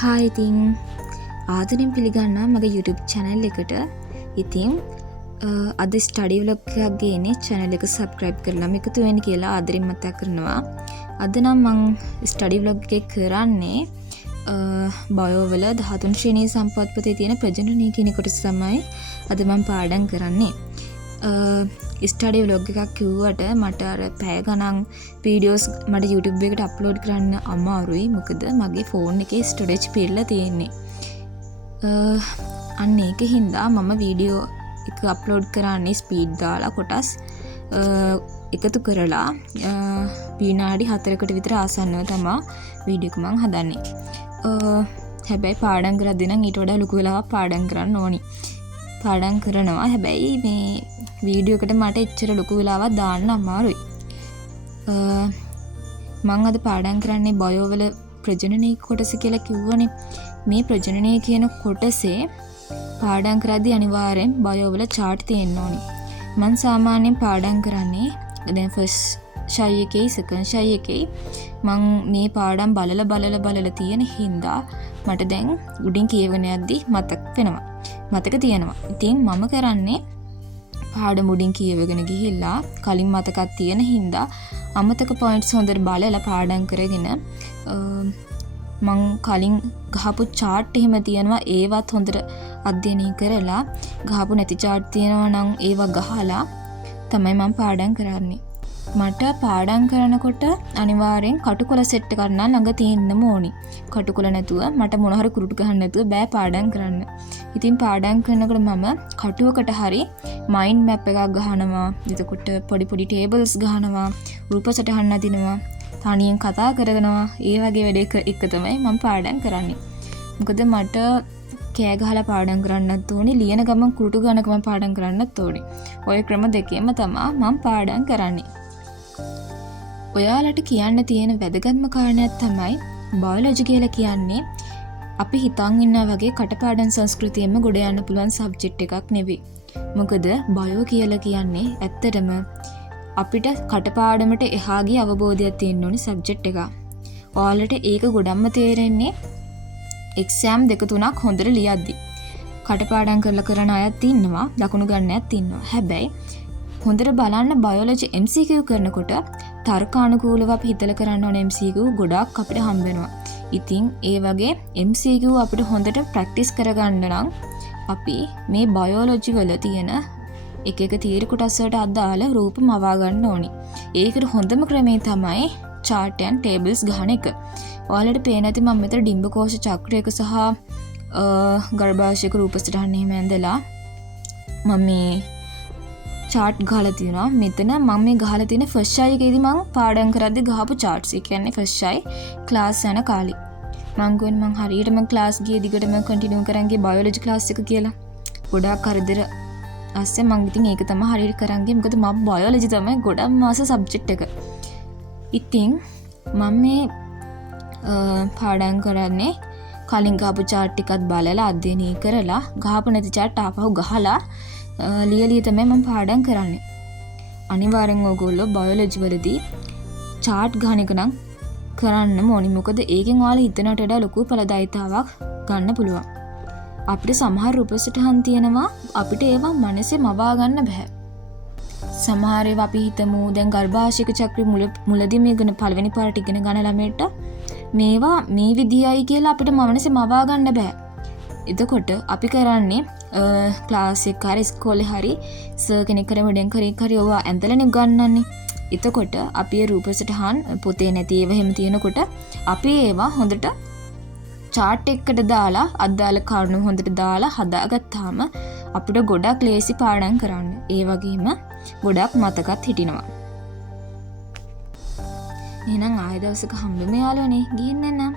Hi ඉතින් ආදරෙන් පිළිගන්නවා මගේ YouTube channel එකට. ඉතින් අද ස්ටඩි vlog එකක් ගේනේ channel එක subscribe කරලා මේකතු වෙන්න කියලා ආදරෙන් මතක් කරනවා. අද නම් මම ස්ටඩි vlog එක කරන්නේ බයෝ වල 13 ශ්‍රේණියේ සම්පත් පොතේ තියෙන ප්‍රජනනය කියන කොටස තමයි අද මම පාඩම් කරන්නේ. ස්ටඩි vlog එකක් කිව්වට මට අර පැය ගණන් වීඩියෝස් මට YouTube එකට අප්ලෝඩ් කරන්න අමාරුයි. මොකද මගේ ෆෝන් එකේ ස්ටෝරේජ් පිරලා තියෙන්නේ. අන්න ඒක හින්දා මම වීඩියෝ එක අප්ලෝඩ් කරන්නේ ස්පීඩ් දාලා කොටස් එකතු කරලා විනාඩි 4කට විතර ආසන්නව තමයි වීඩියෝ එක මම හදන්නේ. හැබැයි පාඩම් කරද්දී නම් ඊට වඩා ලොකු වෙලාවක් පාඩම් කරන්න ඕනි. පාඩම් කරනවා. හැබැයි මේ වීඩියෝ එකට මට එච්චර ලොකු වෙලාවක් දාන්න අමාරුයි. මම අද පාඩම් කරන්නේ බයෝ වල ප්‍රජනනය කොටස කියලා කිව්වනේ. මේ ප්‍රජනනය කියන කොටසේ පාඩම් කරද්දී අනිවාර්යෙන් බයෝ වල chart තියෙන්න ඕනි. මම සාමාන්‍යයෙන් පාඩම් කරන්නේ දැන් ෆස්ට් ෂයි එකේ සෙකන්ඩ් ෂයි එකේ මම මේ පාඩම් බලලා තියෙන හින්දා මට දැන් උඩින් කියවගෙන යද්දි මතක් වෙනවා. මතක තියෙනවා. ඉතින් මම කරන්නේ පාඩම උඩින් කියවගෙන ගිහිල්ලා කලින් මතකක් තියෙන හින්දා අමතක පොයින්ට්ස් හොඳට බලලා පාඩම් කරගෙන මං කලින් ගහපු chart එහෙම තියෙනවා ඒවත් හොඳට අධ්‍යයනය කරලා ගහපු නැති chart තියෙනවා නම් ඒවා ගහලා තමයි මම පාඩම් කරන්නේ. මට පාඩම් කරනකොට අනිවාර්යෙන් කටුකොල සෙට් එකක් නම් ළඟ තියෙන්නම ඕනි. කටුකොල නැතුව මට මොන හරි කුරුටු ගහන්න නැතුව බෑ පාඩම් කරන්න. ඉතින් පාඩම් කරනකොට මම කටුවකට හරි මයින්ඩ් මැප් එකක් ගහනවා. එතකොට පොඩි ටේබල්ස් ගහනවා. රූප සටහන් අදිනවා. තනියෙන් කතා කරනවා. ඒ වගේ වැඩ එක තමයි මම පාඩම් කරන්නේ. මොකද මට කෑ ගහලා පාඩම් කරන්නත් ඕනේ. ලියන ගමන් කුරුටු ගහන ගමන් පාඩම් කරන්නත් ඕනේ. ඔය ක්‍රම දෙකෙන්ම තමයි මම පාඩම් කරන්නේ. ඔයාලට කියන්න තියෙන වැදගත්ම කාරණයක් තමයි බයොලොජි කියලා කියන්නේ අපි හිතන් ඉන්නා වගේ කටපාඩම් සංස්කෘතියෙම ගොඩ යන්න පුළුවන් සබ්ජෙක්ට් එකක් නෙවෙයි. මොකද බයෝ කියලා කියන්නේ ඇත්තටම අපිට කටපාඩමට එහා ගිය අවබෝධයක් තියෙන්න ඕනි සබ්ජෙක්ට් එකක්. ඔයාලට ඒක ගොඩක්ම තේරෙන්නේ එක්සෑම් 2-3ක් හොඳට ලියද්දි. කටපාඩම් කරන අයත් ඉන්නවා, දකුණු ගන්න අයත් ඉන්නවා. හැබැයි හොඳට බලන්න බයොලොජි MCQ කරනකොට තර්කානුකූලව අපි හිතලා කරන්න ඕන MCQ ගොඩක් අපිට හම්බ වෙනවා. ඉතින් ඒ වගේ MCQ අපිට හොඳට ප්‍රැක්ටිස් කරගන්න නම් අපි මේ බයොලොජි වල තියෙන එක තීර කොටස් වලට අදාළ රූප මවා ගන්න ඕනි. ඒකට හොඳම ක්‍රමය තමයි chart and tables ගහන එක. ඔයාලට පේන ඇති මම මෙතන ඩිම්බකෝෂ චක්‍රයක සහ ගර්භාෂයක රූප සටහන් එහෙම ඇඳලා මම මේ chart ගහලා තියෙනවා. මෙතන මම මේ ගහලා තියෙන ෆස්ට් ෂයි එකේදී මම පාඩම් කරද්දී ගහපු charts. ඒ කියන්නේ ෆස්ට් ෂයි ක්ලාස් යන කාලේ. මම ගොන් හරියටම ක්ලාස් ගියේ දිගටම කන්ටිනියු කරන් ගියේ බයොලොජි ක්ලාස් එක කියලා. ගොඩාක් කරදර අස්සේ මම ඉතින් ඒක තමයි හරියට කරන් ගියේ. මොකද මම බයොලොජි තමයි ගොඩක් මාස සබ්ජෙක්ට් එක. ඉතින් මම මේ පාඩම් කරන්නේ කලින් ගහපු chart ටිකත් බලලා අධ්‍යයනය කරලා ගහපු නැති chart ආපහු ගහලා ලියලිය තමයි මම පාඩම් කරන්නේ. අනිවාර්යෙන් ඕගොල්ලෝ බයොලොජි වලදී chart ගහන එක නම් කරන්නම ඕනි. මොකද ඒකෙන් ඔයාලා හිතනට වඩා ලොකු ඵලදායීතාවක් ගන්න පුළුවන්. අපිට සමහර රූප සටහන් තියෙනවා අපිට ඒවා මනසේ මවා ගන්න බෑ. සමහර ඒවා අපි හිතමු දැන් ගර්භාෂයක චක්‍රය මුලදී මේ ගණ පළවෙනි පාරට ඉගෙන ගන්න ළමයට මේවා මේ විදියයි කියලා අපිට මනසේ මවා ගන්න බෑ. එතකොට අපි කරන්නේ ක්ලාස් එක හරි ඉස්කෝලේ හරි සර් කෙනෙක් කරේ මොඩෙන් කරේ ඔවා ඇඳලානේ ගන්නන්නේ. එතකොට අපි ඒ රූප සටහන් පොතේ නැති ඒවා එහෙම තියෙනකොට අපි ඒවා හොඳට chart එකකට දාලා අදාළ කරුණු හොඳට දාලා හදාගත්තාම අපිට ගොඩක් ලේසි පාඩම් කරන්න. ඒ වගේම ගොඩක් මතකත් හිටිනවා. එහෙනම් ආයෙ දවසක හම්බෙමු යාළුවනේ. ගිහින් එන්නම්.